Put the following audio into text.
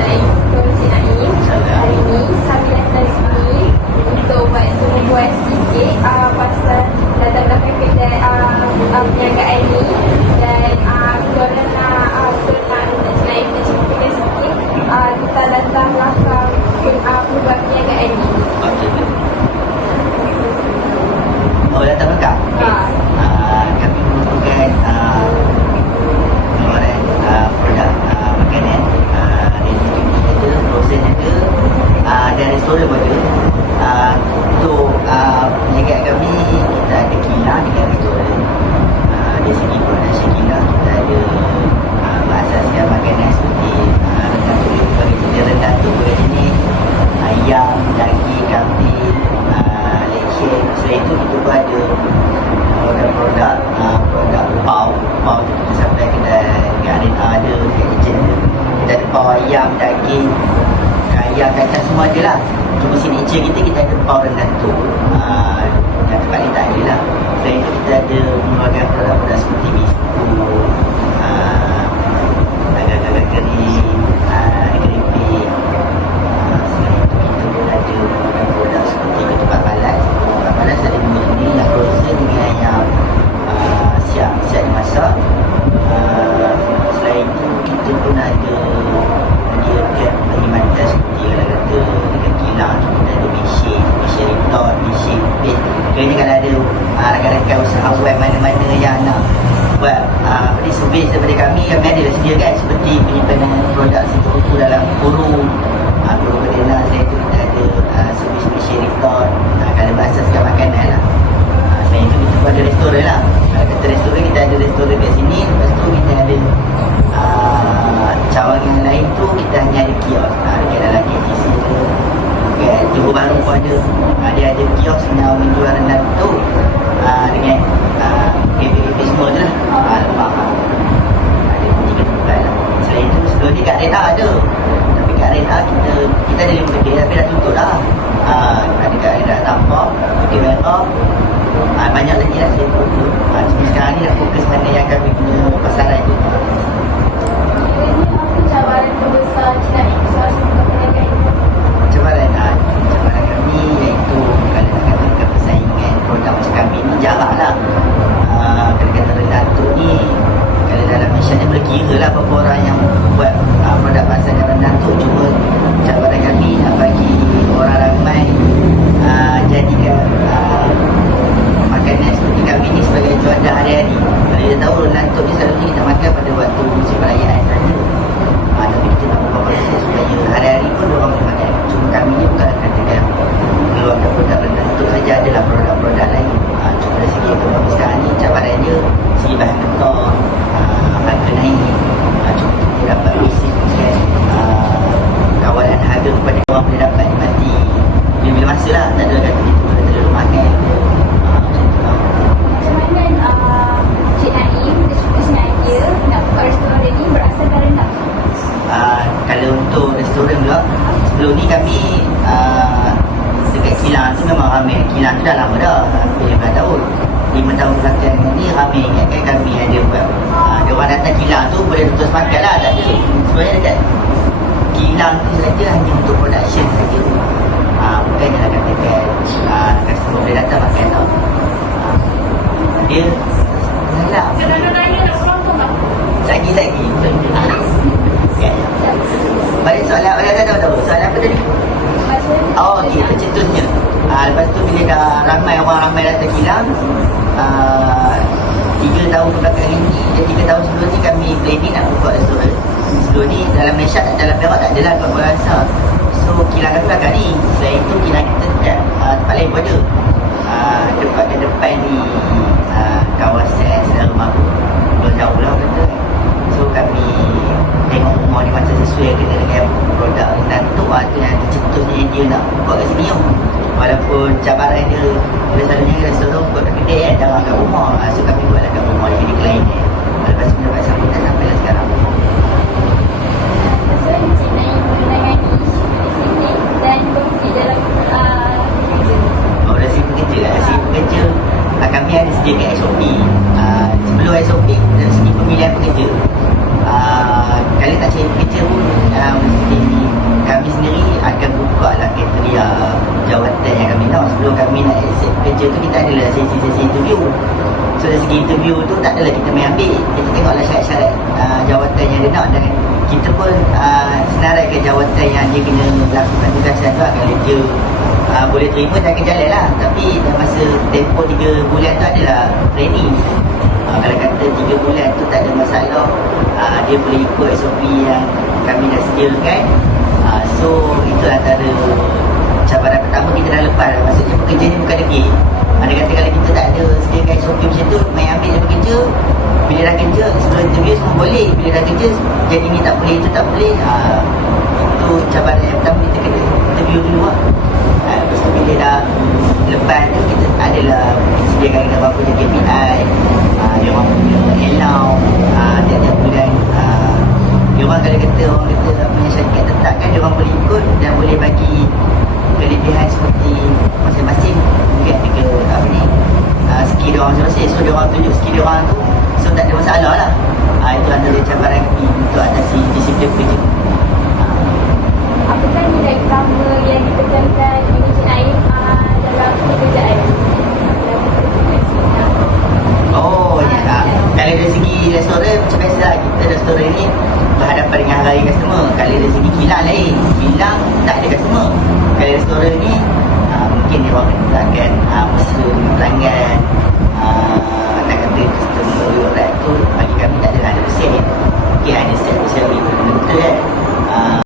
Saya Cik Naim. Hari ini kami datang sini untuk membuat sikit pasal latar belakang kedai perniagaan ini. Dan korang nak Cik Naim dan Cik Naim sikit kita latar belakang perubahan perniagaan ini. Oh, latar belakang? Kami merupakan pengeluaran produk makanan dari segi ada, proses ada, dan restoran pun ada. Untuk perniagaan kami, kita ada kilang dengan restoran. Dari segi produksi kilang, kita ada berasaskan makanan seperti rendah tu berbagai jenis, ayam, daging, kambing, lesen. Selain itu kita pun ada produk pau tu kita sampai kedai RNA ada, dekat ejen ada. Kita ada pau ayam, daging, ayam, kacang semua ada lah. Cuma signature kita ada pau rendang tu, yang tempat ni tak ada lah. Selain itu kita ada mengeluarkan produk-produk seperti biskut, agak-agak kering, keripik. Selain itu kita pun ada produk seperti ketupat balas. Ketupat balas ada dua jenis, yang frozen dengan yang siap dimasak. Selain itu kita pun ada menyediakan perkhidmatan seperti kalau kata dekat kilang kita ada mesin retot, mesin paste. Kerana kalau ada rakan-rakan usahawan mana-mana yang nak buat servis daripada kami ada lah sedia kan, seperti penyimpanan produk sesuatu dalam kurung berdena. Selain itu kita ada servis mesin retot kalau berasaskan makanan lah. Selain itu kita pun ada restoran lah. Kalau kata restoran, kita ada restoran kat sini. Lepas tu kita ada cawangan lain tu kita hanya ada kios dekat dalam KTC tu kan. Johor Bahru pun ada, dia ada kios yang menjual rendang tu dengan KPKP semua tu lah. Lemak ada 3 tempat lah. Selain tu sebelum ni kat RNA ada, tapi kat RNA kita ada 5 kedai tapi dah tutup dah. Ada kat RNA Tampak, Bukit Merah, banyak lagi lah saya fokus. Cuma sekarang ni dah fokus mana yang kami punya pasaran tu. Cabaran terbesar Cik Naim soal sebuah perniagaan ini? Cabaran kami iaitu kalau nak katakan persaingan produk macam kami ni jarang lah. Kalau kata rendah tu ni, kalau dalam Malaysia ni boleh kira lah berapa orang yang buat produk pasaran rendah tu. Cuma cabaran kami nak bagi orang ramai jadikan makanan seperti kami ni sebagai jualan hari-hari. Kalau kita tahu rendah tu ni selalunya kita makan pada waktu musim perayaan saja. Tapi kita nak buat proses supaya hari-hari pun orang boleh makan. Cuma kami ni bukan katakan keluarkan produk rendah itu saja, adalah produk-produk lain. Cuma dari segi ekonomi sekarang ni cabarannya segi bahan mentah, harga naik. Cuma kita dapat bisniskan kawalan harga kepada orang boleh dapat nikmati bila-bila masa lah. Tak ada kata kita boleh terlalu makan. Macam tu lah. Macam mana Cik Naim tersuka idea nak buka restoran ni berasal dari nak? Kalau untuk restoran pula, sebelum ni kami dekat kilang tu memang ramai. Kilang tu dah lama dah, hampir 5 tahun. 5 tahun belakang ni ramai ingatkan kami ada buat. Dia orang datang kilang tu boleh terus makan lah, tak ada. Sebenarnya dekat kilang tu saja hanya untuk production saja. Bukannya nak katakan customer boleh datang makan tau. Dia salah. Kadang-kadang nak penonton tak? Sagi-sagi. Balik soalan, tahu soalan apa tadi? Oh, okey, pencetusnya. Lepas tu bila dah orang ramai datang kilang, 3 tahun belakang ini dan 3 tahun sebelum ni kami planning nak buka restoran. Sebelum ni dalam Malaysia, dalam Perak tak adalah buat rasa. So kilang kami belakang ni. Selain itu kilang kita tempat lain pun ada. Depan ni kawasan Selera Maru. Belum jauh lah kata. So kami tengok rumah ni macam sesuai kena dengan produk dan tu tu yang dicetusnya dia nak buat kat sini. Walaupun cabaran dia selalunya restoran buat kat kedai kan, jangan kat rumah. So kami buatlah kat rumah jadi klien dia. Lepas tu mendapat sambutan sampailah sekarang. Cik Naim menangani di sini dan berfungsi dalam kerja. Oh, dari segi pekerja lah. Dari segi pekerja kami ada sediakan SOP. Sebelum SOP dari segi pemilihan pekerja, kalau tak cari pekerja pun mesti akan buka lah kriteria jawatan yang kami tahu. Sebelum kami nak accept kerja tu, kita adalah sesi-sesi interview. So dari segi interview tu tak adalah kita main ambil, kita tengoklah syarat-syarat jawatan yang dia nak, dan kita pun senaraikan jawatan yang dia kena lakukan tugasan tu akan dia boleh terima dan akan jalan lah. Tapi dalam masa tempoh 3 bulan tu adalah training. Kalau kata 3 bulan tu tak ada masalah, dia boleh ikut SOP yang kami dah sediakan. So itu antara cabaran pertama kita dah lepas lah. Maksudnya pekerja ni bukan lagi ada kata kalau kita tak ada sediakan SOP macam tu, main ambil je bekerja. Bila dah kerja, sebelum interview semua boleh, bila dah kerja jadi ni tak boleh, itu tak boleh. Itu cabaran yang pertama, kita kena interview dulu lah. Lepas tu bila dah lepas tu, kita adalah sediakan kita berapa je KPI, dia orang punya allow tiap-tiap bulan. Dia orang kalau kata orang kata apa yang syarikat tetapkan, dia orang boleh ikut dan boleh bagi